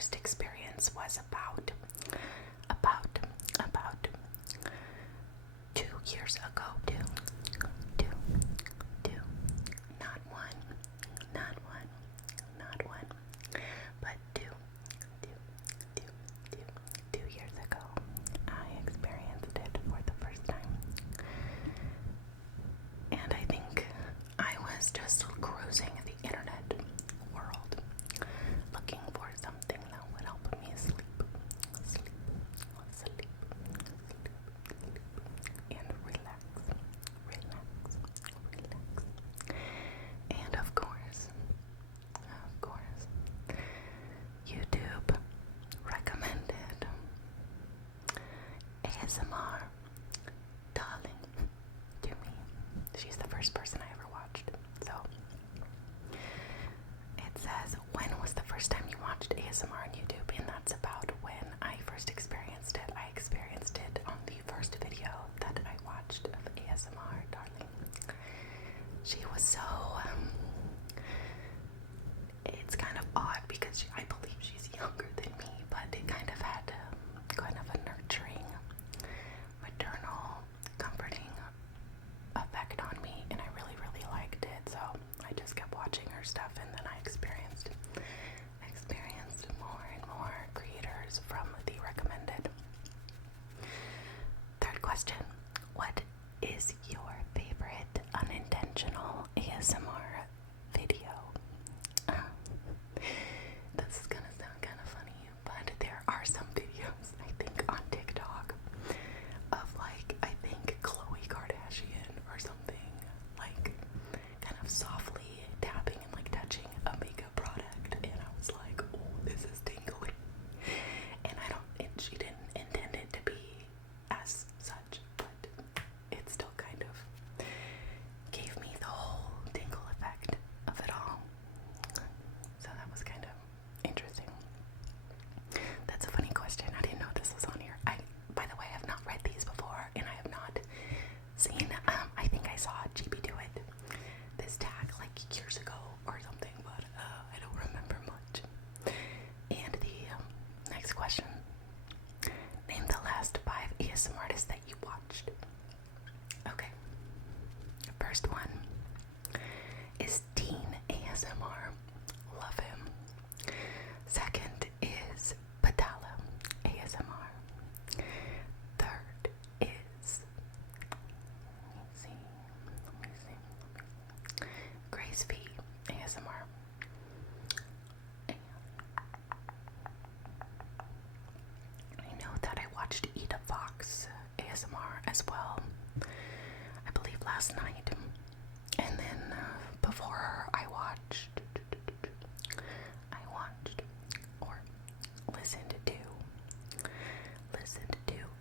first experience was about 2 years ago. Two. Not one, but two years ago, I experienced it for the first time. And I think I was just cruising the internet world, looking for something that would help me sleep, and relax. And of course, YouTube recommended ASMR Darling to me. She's the first person I ever watched. So it says, when was the first time you watched ASMR on YouTube? And that's about when I first experienced it. I experienced it on the first video that I watched of ASMR Darling. She was so it's kind of odd because I believe she's younger than me, but it kind of had kind of a nurturing, maternal, comforting effect on me, and I really liked it. So I just kept watching her stuff, and then I experienced more and more creators from the recommended. Third question: what is your favorite unintentional ASMR video? This is gonna sound kind of funny, but there are some videos, I think, on TikTok of, like, I think Khloe Kardashian or something, like, kind of softly tapping and, like, touching a makeup product, and I was like, oh, this is tingly. And she didn't intend it to be as such, but it still kind of gave me the whole tingle effect of it all. So that was kind of interesting. That's a funny question. I didn't know this was on here. By the way, I have not read these before, and I have not seen, I think I saw Gibi do it, this tag, like years ago or something, but I don't remember much. And the next question: name the last 5 ASMR artists that you watched. Okay. First one is Teen ASMR. Love him. Second is Batala ASMR. Third is, let me see, Gracev ASMR. I know that I watched Eat a Fox ASMR as well, I believe last night. And then before her, I watched or listened to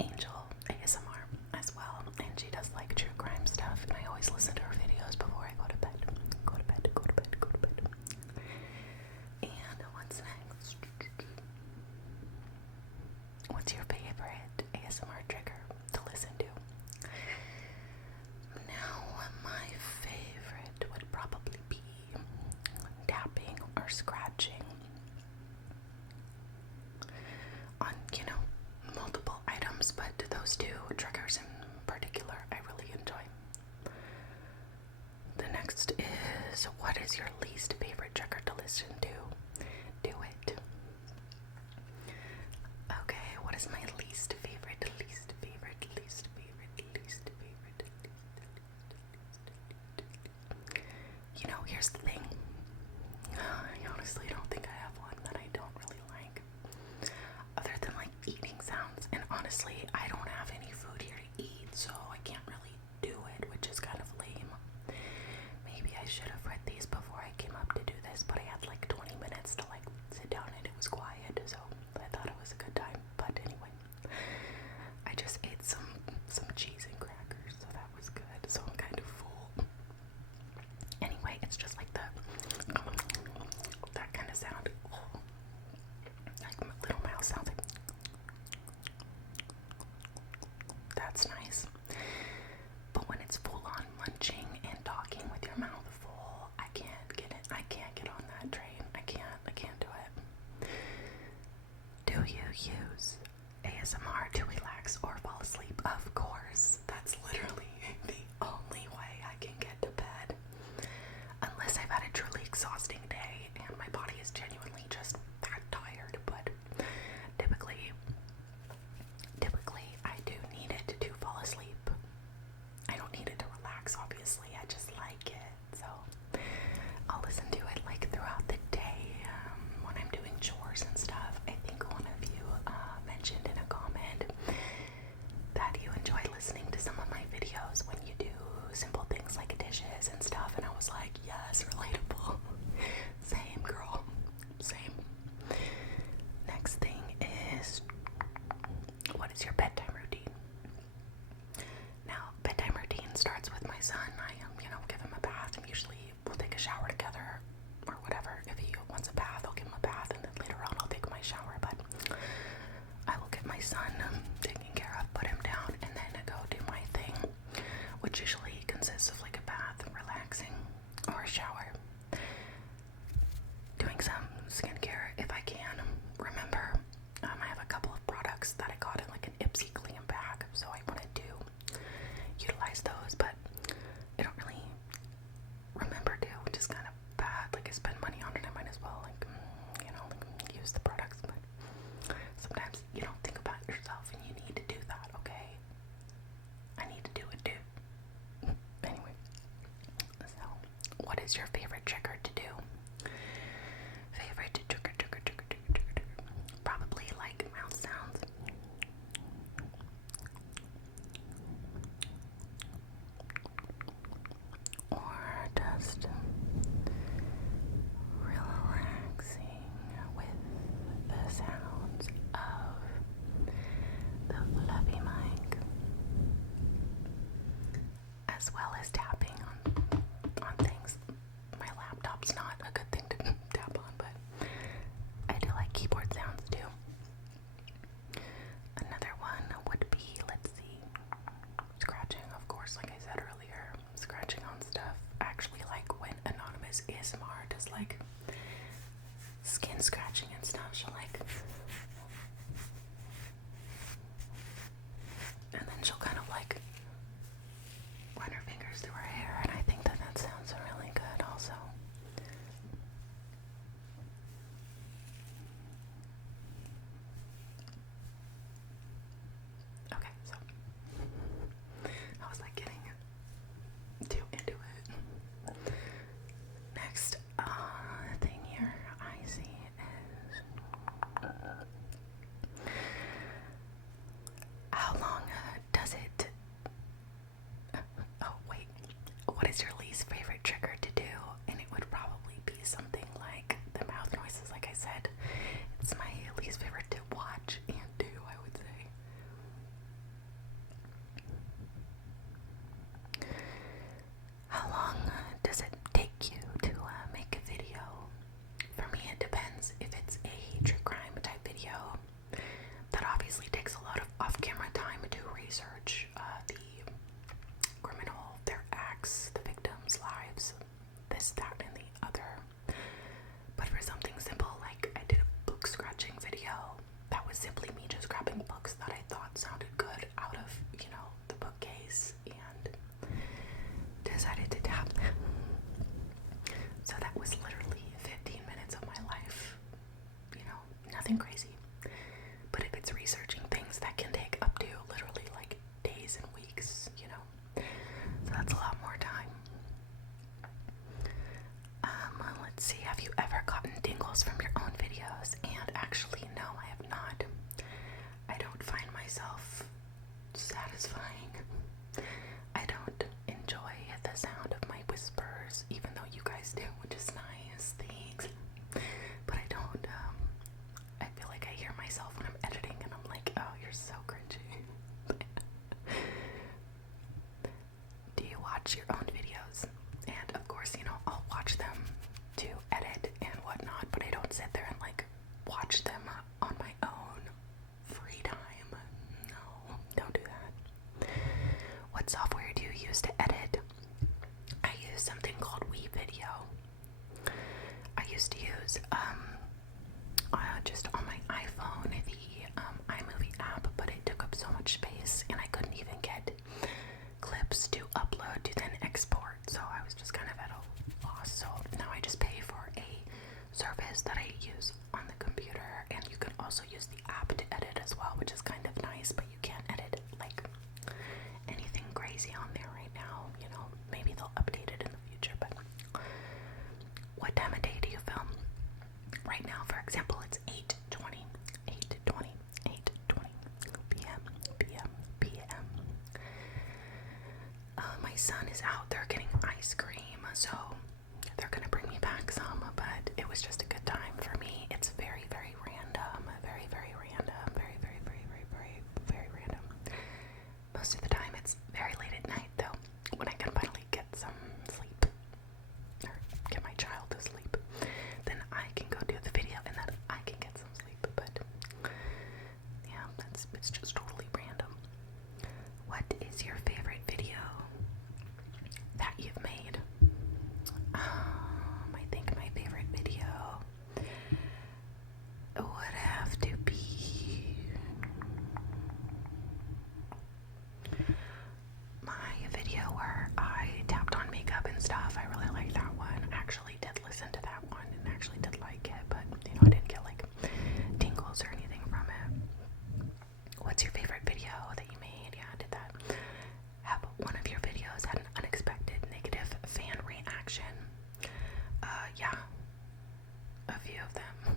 Angel ASMR as well, and she does like true crime stuff, and I always listen to her videos before I go to bed. And what's next? What's your favorite ASMR trigger to listen to? Now, my favorite would probably be tapping or scratching on, multiple items, but those two triggers in particular I really enjoy. The next is, what is your least favorite trigger to listen to? Do it. Okay, what is my least favorite? Here's the thing. I honestly don't think I have one that I don't really like, other than like eating sounds. And honestly, I don't have any food here to eat, so I can't really do it, which is kind of lame. Maybe I should have read these before I came up to do this, but I had like 20 minutes to like sit down and it was quiet, so I thought it was a good time. But anyway, I just ate some cheese and crackers, so that was good. So I'm kind of full. Anyway, it's just like that kind of sound. Like my little mouse sounds like. ASMR to relax or fall asleep? Of course. That's literally the only way I can get to bed. Unless I've had a truly exhausting day and my body is genuinely just that tired. But typically I do need it to fall asleep. I don't need it to relax, obviously. I just like it. So I'll listen to it like throughout the day when I'm doing chores and stuff. I think one of you mentioned in a comment that you enjoy listening to some of my videos when you do simple things like dishes and stuff, and I was like, yes, relatable. Same, girl. Same. Next thing is, what is your bedtime routine? Now, bedtime routine starts with my son. I give him a bath, and usually we'll take a shower together or whatever. If he wants a bath, I'll give him a bath, and then later on I'll take my shower. But I will get my son taken care of, put him down, and then I go do my thing, which usually consists of like a bath, relaxing, or a shower, doing some skincare if I can. Remember, I have a couple of products that I got in like an Ipsy clean bag, so I wanted to utilize those, but I don't really remember to, which is kind of bad. Like, I spend money on it, I might as well use the products, but sometimes you don't think about yourself and you need to do that, okay? I need to do it too. Anyway, so what is your favorite trigger to do? Favorite trigger. Probably like mouth sounds. Or just relaxing with the sounds of the fluffy mic, as well as tapping on things. My laptop's not a good thing to tap on, but I do like keyboard sounds too. Another one would be, let's see, scratching, of course, like I said earlier, scratching on stuff. Actually, like when Anonymous ASMR does like skin scratching and stuff, she'll like, and then she'll kind of like run her fingers through her hair, and I think that sounds really good also. Okay, so I was like getting too into it. Next thing here I see is how long does it oh wait, what is your least favorite trigger to do? And it would probably be something like the mouth noises. Like I said, it's my least favorite to watch and do, I would say. How long does it take you to make a video? For me, it depends. If it's a true crime type video, that obviously takes a lot of off-camera time to research the criminal, their acts, the victims' lives, this, that, and the other. But for something simple, like I did a book scratching video, that was simply me just grabbing books that I thought sounded good out of, the bookcase, and decided to tap them. So that was literally 15 minutes of my life. Nothing crazy. But if it's researching things, that can take up to literally like days and weeks, So that's a lot more time. Let's see, have you ever gotten tingles from your own videos? And actually, no, I have not. I don't find myself satisfying. I don't enjoy the sound of my whispers, even though you guys do, which is nice. Thanks. But I don't, I feel like I hear myself when I'm editing and I'm like, oh, you're so cringy. Do you watch your own videos? And of course, I'll watch them to edit and whatnot, but I don't sit there and like watch them on my own free time. No, don't do that. What software do you use to edit? I use something called WeVideo. I used to use just on my iPhone the iMovie app, but use the app to edit as well, which is kind of nice, but you can't edit like anything crazy on there right now. You know, maybe they'll update it in the future, but what time of day do you film? Right now, for example, it's 8:20 p.m. My son is out there getting ice cream, so they're gonna bring me back some, but it was just a good time for me. It's very, very random, very, very random, very, very, very, very, very, very random. Most of the time, it's very late at night, though, when I can finally get some sleep, or get my child to sleep. Then I can go do the video, and then I can get some sleep. But yeah, it's just totally random. What is your favorite video that you've made? I think my favorite video would have to be my video where I tapped on makeup and stuff. I really like that one. I actually did listen to that one and actually did like it, but you know, I didn't get like tingles or anything from it. What's your favorite video that you made? Yeah, I did that. Have one of your videos had an unexpected negative fan reaction? Yeah, a few of them.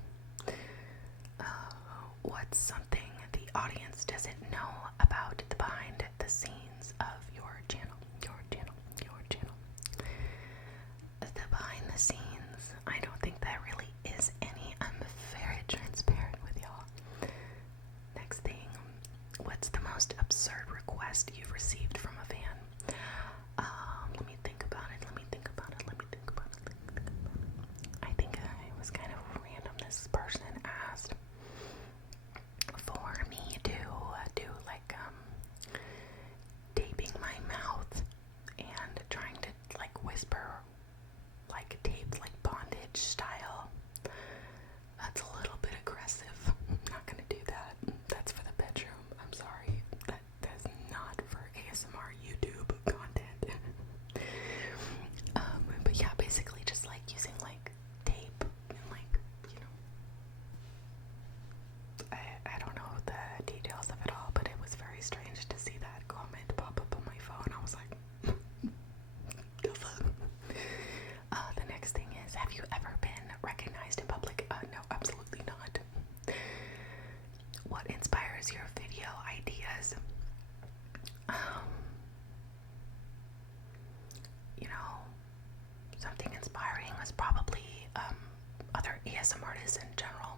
What's something the audience doesn't know about the behind the scenes of your channel? The behind the scenes, I don't think that really is any. I'm very transparent with y'all. Next thing, what's the most absurd request you've received from a fan? Let me think about it. I think it was kind of random. This person asked for me to do like taping my mouth and trying to like whisper like taped like bondage style. That's a little bit aggressive. I'm not gonna do that. That's for the bedroom. I'm sorry. That's not for ASMR YouTube content. But yeah, basically just like using like tape and like, you know, I don't know the details of it all, but it was very strange to see that comment pop up on my phone. I was like, the fuck? The next thing is, have you ever been recognized in public? No, absolutely not. What inspires your video ideas? You know, something inspiring was probably other ASMR artists in general.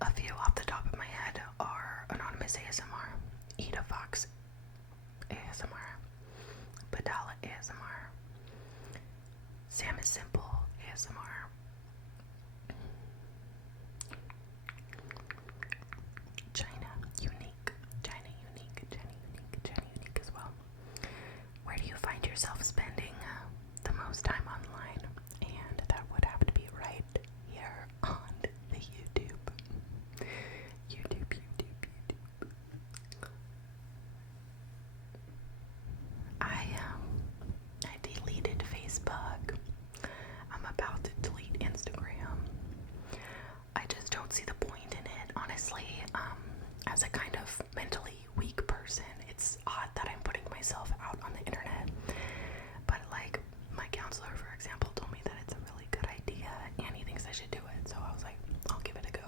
A few off the top of my head are Anonymous ASMR, Eda Fox ASMR, Batala ASMR, Samisimple ASMR, Chynna Unique as well. Where do you find yourself spending the most time online? And that would have to be right here on the YouTube. I deleted Facebook. I'm about to delete Instagram. I just don't see the point in it, honestly. As a kind of mentally weak person, it's odd that I'm putting myself out on the internet. But like my counselor, for example, told me that it's a really good idea and he thinks I should do it. So I was like, I'll give it a go.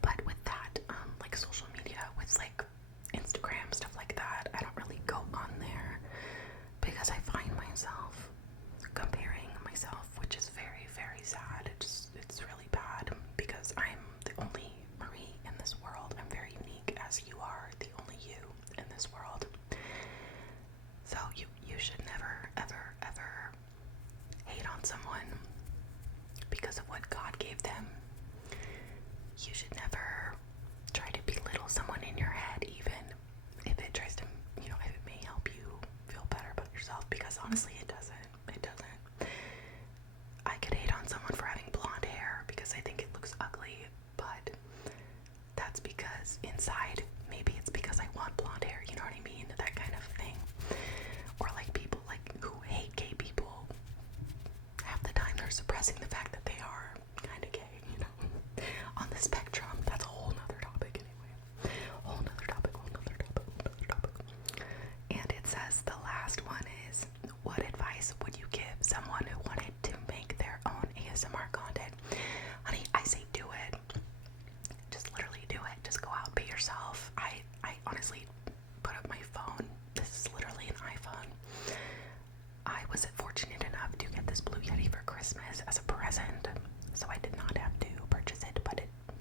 But with that, like social media, with like Instagram, stuff like that, I don't really go on there because I find myself comparing myself, which is very, very sad. It's really bad because I'm the only Marie in this world. I'm very unique, as you are the only you in this world. So you should never, ever, ever hate on someone because of what God gave them. You should never try to belittle someone in your head, even if it tries to, you know, if it may help you feel better about yourself, because honestly it doesn't. I could hate on someone for having blonde hair because I think it looks ugly, but that's because inside, maybe it's because I want blonde hair, you know what I mean? That kind of thing. Or like people like who hate gay people, half the time they're suppressing the fact that they are kind of gay, you know, on the spectrum. Christmas as a present, so I did not have to purchase it, but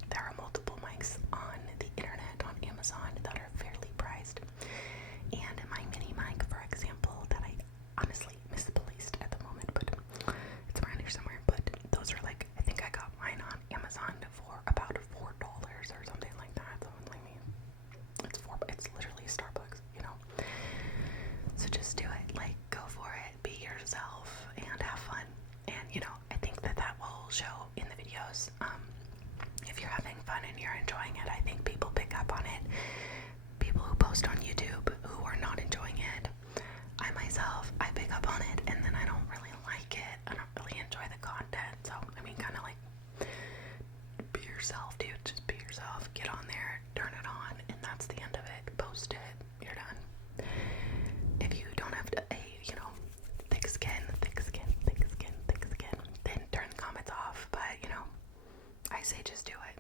there are multiple mics on the internet, on Amazon, that are fairly priced. And my mini mic, for example, that I honestly misplaced at the moment, but it's around here somewhere, but those are like, I think I got mine on Amazon for about $4 or something like that. So I mean, it's literally Starbucks, you know. So just do it, like, go for it, be yourself, and have fun. And, you know, I think that will show in the videos. If you're having fun and you're enjoying it, I think people pick up on it. People who post on YouTube who are not enjoying it, I myself, I pick up on it, and then I don't really like it. I don't really enjoy the content. So, I mean, kind of like, be yourself, dude. Just be yourself. Get on there, turn it on, and that's the end of it. Post it. You're done. If you don't have you know, thick skin, then turn the comments off. But, you know, I say just do it.